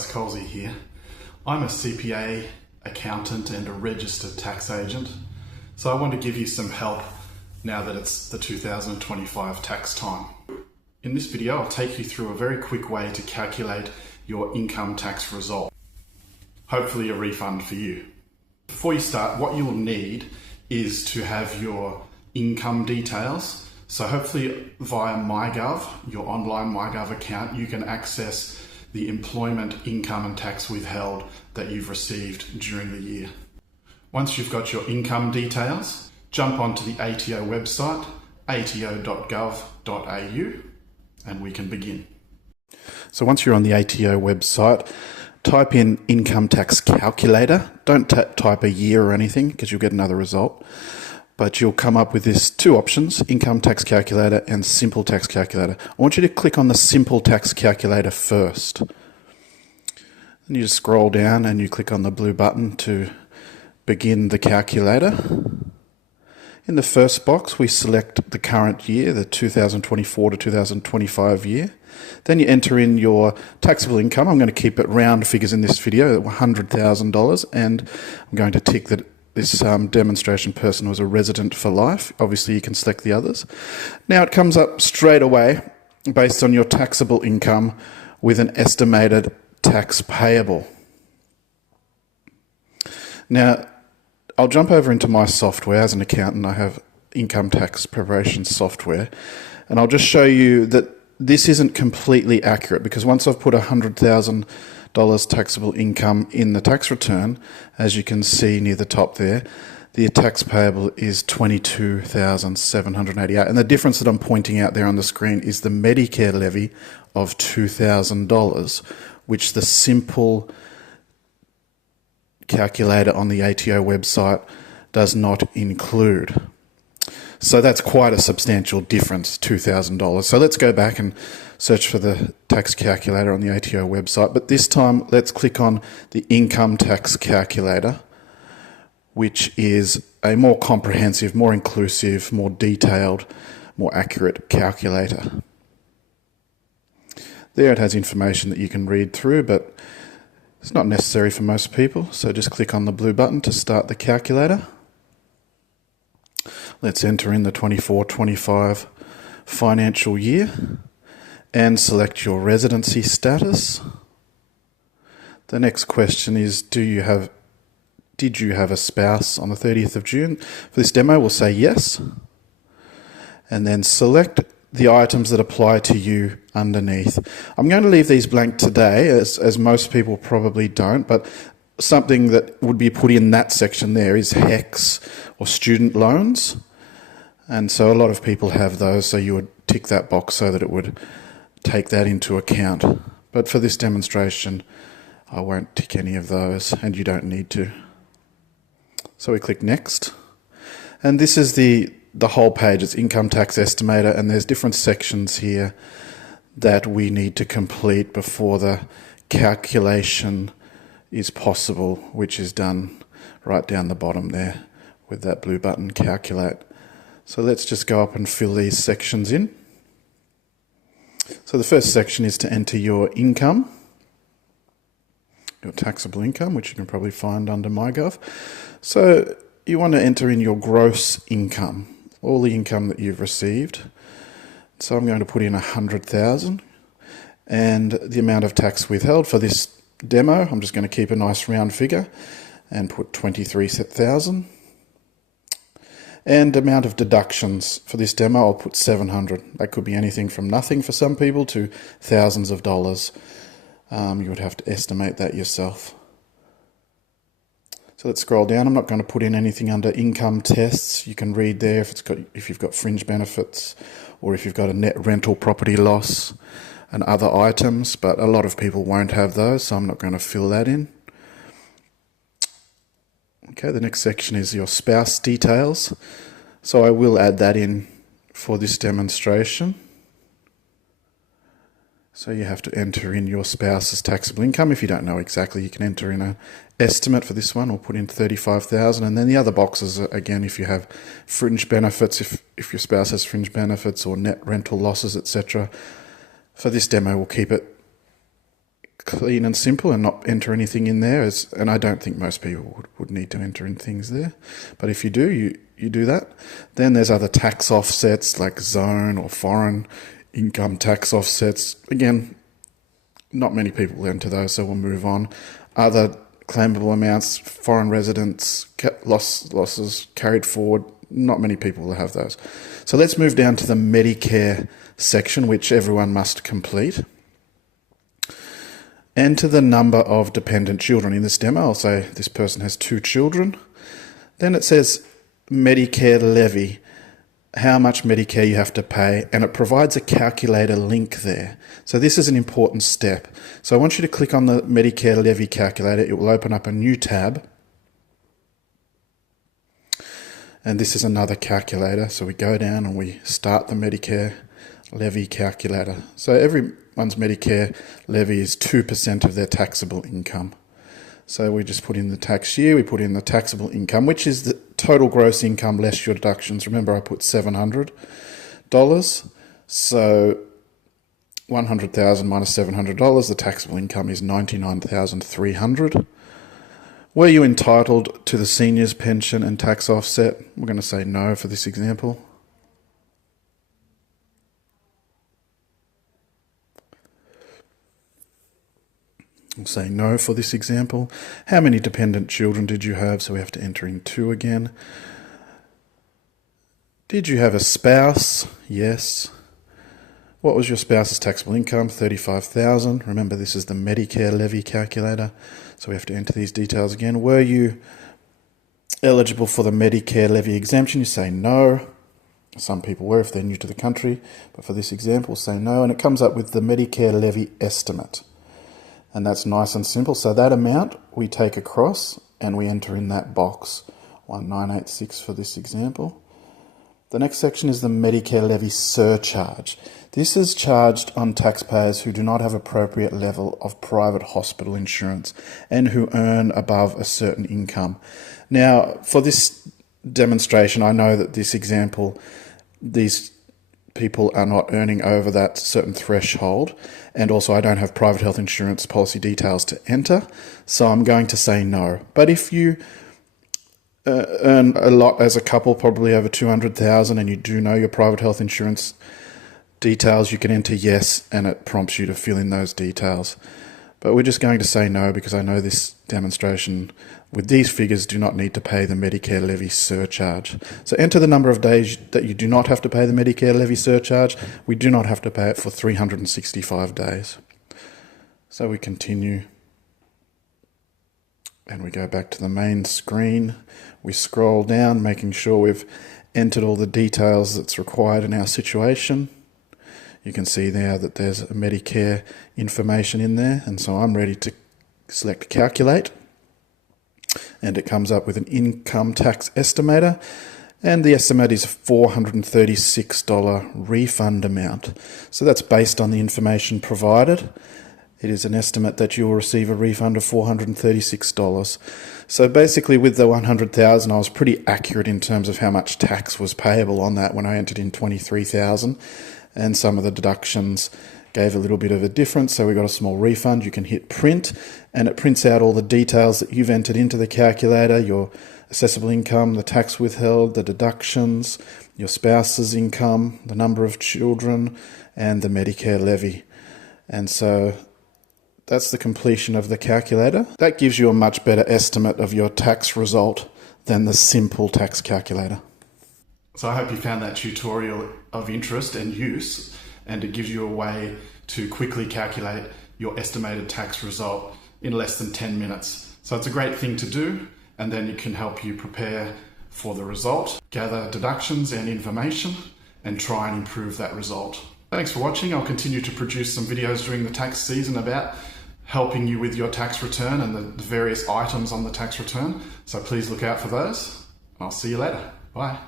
guys, Colsey here. I'm a CPA, accountant and a registered tax agent, so I want to give you some help now that it's the 2025 tax time. In this video I'll take you through a very quick way to calculate your income tax result. Hopefully a refund for you. Before you start, what you will need is to have your income details. So hopefully via MyGov, your online MyGov account, you can access the employment income and tax withheld that you've received during the year. Once you've got your income details, jump onto the ATO website, ato.gov.au, and we can begin. So once you're on the ATO website, type in income tax calculator. Don't type a year or anything because you'll get another result. But you'll come up with these two options, income tax calculator and simple tax calculator. I want you to click on the simple tax calculator first. Then you just scroll down and you click on the blue button to begin the calculator. In the first box, we select the current year, the 2024 to 2025 year. Then you enter in your taxable income. I'm going to keep it round figures in this video, $100,000, and I'm going to tick that this demonstration person was a resident for life. Obviously, you can select the others. Now it comes up straight away based on your taxable income with an estimated tax payable. Now, I'll jump over into my software. As an accountant, I have income tax preparation software, and I'll just show you that this isn't completely accurate because once I've put $100,000 taxable income in the tax return, as you can see near the top there, the tax payable is $22,788. And the difference that I'm pointing out there on the screen is the Medicare levy of $2,000, which the simple calculator on the ATO website does not include. So that's quite a substantial difference, $2,000. So let's go back and search for the tax calculator on the ATO website. But this time, let's click on the income tax calculator, which is a more comprehensive, more inclusive, more detailed, more accurate calculator. There it has information that you can read through, but it's not necessary for most people. So just click on the blue button to start the calculator. Let's enter in the 24-25 financial year and select your residency status. The next question is, did you have a spouse on the 30th of June? For this demo, we'll say yes. And then select the items that apply to you underneath. I'm going to leave these blank today, as most people probably don't, but something that would be put in that section there is HECS or student loans. And so a lot of people have those, so you would tick that box so that it would take that into account. But for this demonstration, I won't tick any of those, and you don't need to. So we click Next. And this is the whole page. It's Income Tax Estimator, and there's different sections here that we need to complete before the calculation is possible, which is done right down the bottom there with that blue button, Calculate. So let's just go up and fill these sections in. So the first section is to enter your income, your taxable income, which you can probably find under MyGov. So you want to enter in your gross income, all the income that you've received. So I'm going to put in $100,000, and the amount of tax withheld for this demo, I'm just going to keep a nice round figure and put $23,000. And amount of deductions for this demo, I'll put $700. That could be anything from nothing for some people to thousands of dollars. You would have to estimate that yourself. So let's scroll down. I'm not going to put in anything under income tests. You can read there if you've got fringe benefits or if you've got a net rental property loss and other items, but a lot of people won't have those, so I'm not going to fill that in. Okay, the next section is your spouse details. So I will add that in for this demonstration. So you have to enter in your spouse's taxable income. If you don't know exactly, you can enter in an estimate for this one or put in $35,000. And then the other boxes, again, if you have fringe benefits, if your spouse has fringe benefits or net rental losses, etc. For this demo, we'll keep it clean and simple and not enter anything in there, and I don't think most people would need to enter in things there. But if you do, you do that. Then there's other tax offsets like zone or foreign income tax offsets. Again, not many people enter those, so we'll move on. Other claimable amounts, foreign residents, losses carried forward, not many people will have those. So let's move down to the Medicare section, which everyone must complete. Enter the number of dependent children. In this demo, I'll say this person has 2 children. Then it says Medicare levy, how much Medicare you have to pay, and it provides a calculator link there. So this is an important step. So I want you to click on the Medicare levy calculator. It will open up a new tab. And this is another calculator. So we go down and we start the Medicare levy calculator. So everyone's Medicare levy is 2% of their taxable income. So we just put in the tax year, we put in the taxable income, which is the total gross income less your deductions. Remember, I put $700. So $100,000 minus $700, the taxable income is $99,300. Were you entitled to the seniors pension and tax offset? We're going to say no for this example. We'll say no for this example. How many dependent children did you have? So we have to enter in 2 again. Did you have a spouse? Yes. What was your spouse's taxable income? $35,000. Remember, this is the Medicare levy calculator. So we have to enter these details again. Were you eligible for the Medicare levy exemption? You say no. Some people were if they're new to the country. But for this example, say no. And it comes up with the Medicare levy estimate. And that's nice and simple. So that amount we take across and we enter in that box, 1986 for this example. The next section is the Medicare levy surcharge. This is charged on taxpayers who do not have appropriate level of private hospital insurance and who earn above a certain income. Now, for this demonstration, I know that this example, these people are not earning over that certain threshold, and also I don't have private health insurance policy details to enter, so I'm going to say no. But if you earn a lot as a couple, probably over $200,000, and you do know your private health insurance details, you can enter yes, and it prompts you to fill in those details. But we're just going to say no because I know this demonstration with these figures do not need to pay the Medicare levy surcharge. So enter the number of days that you do not have to pay the Medicare levy surcharge. We do not have to pay it for 365 days. So we continue and we go back to the main screen. We scroll down, making sure we've entered all the details that's required in our situation. You can see now that there's a Medicare information in there, and so I'm ready to select calculate, and it comes up with an income tax estimator, and the estimate is $436 refund amount. So that's based on the information provided. It is an estimate that you will receive a refund of $436. So basically with the $100,000, I was pretty accurate in terms of how much tax was payable on that when I entered in $23,000. And some of the deductions gave a little bit of a difference, so we got a small refund. You can hit print, and it prints out all the details that you've entered into the calculator, your assessable income, the tax withheld, the deductions, your spouse's income, the number of children, and the Medicare levy. And so that's the completion of the calculator. That gives you a much better estimate of your tax result than the simple tax calculator. So I hope you found that tutorial of interest and use, and it gives you a way to quickly calculate your estimated tax result in less than 10 minutes. So it's a great thing to do, and then it can help you prepare for the result, gather deductions and information, and try and improve that result. Thanks for watching. I'll continue to produce some videos during the tax season about helping you with your tax return and the various items on the tax return. So please look out for those. I'll see you later. Bye.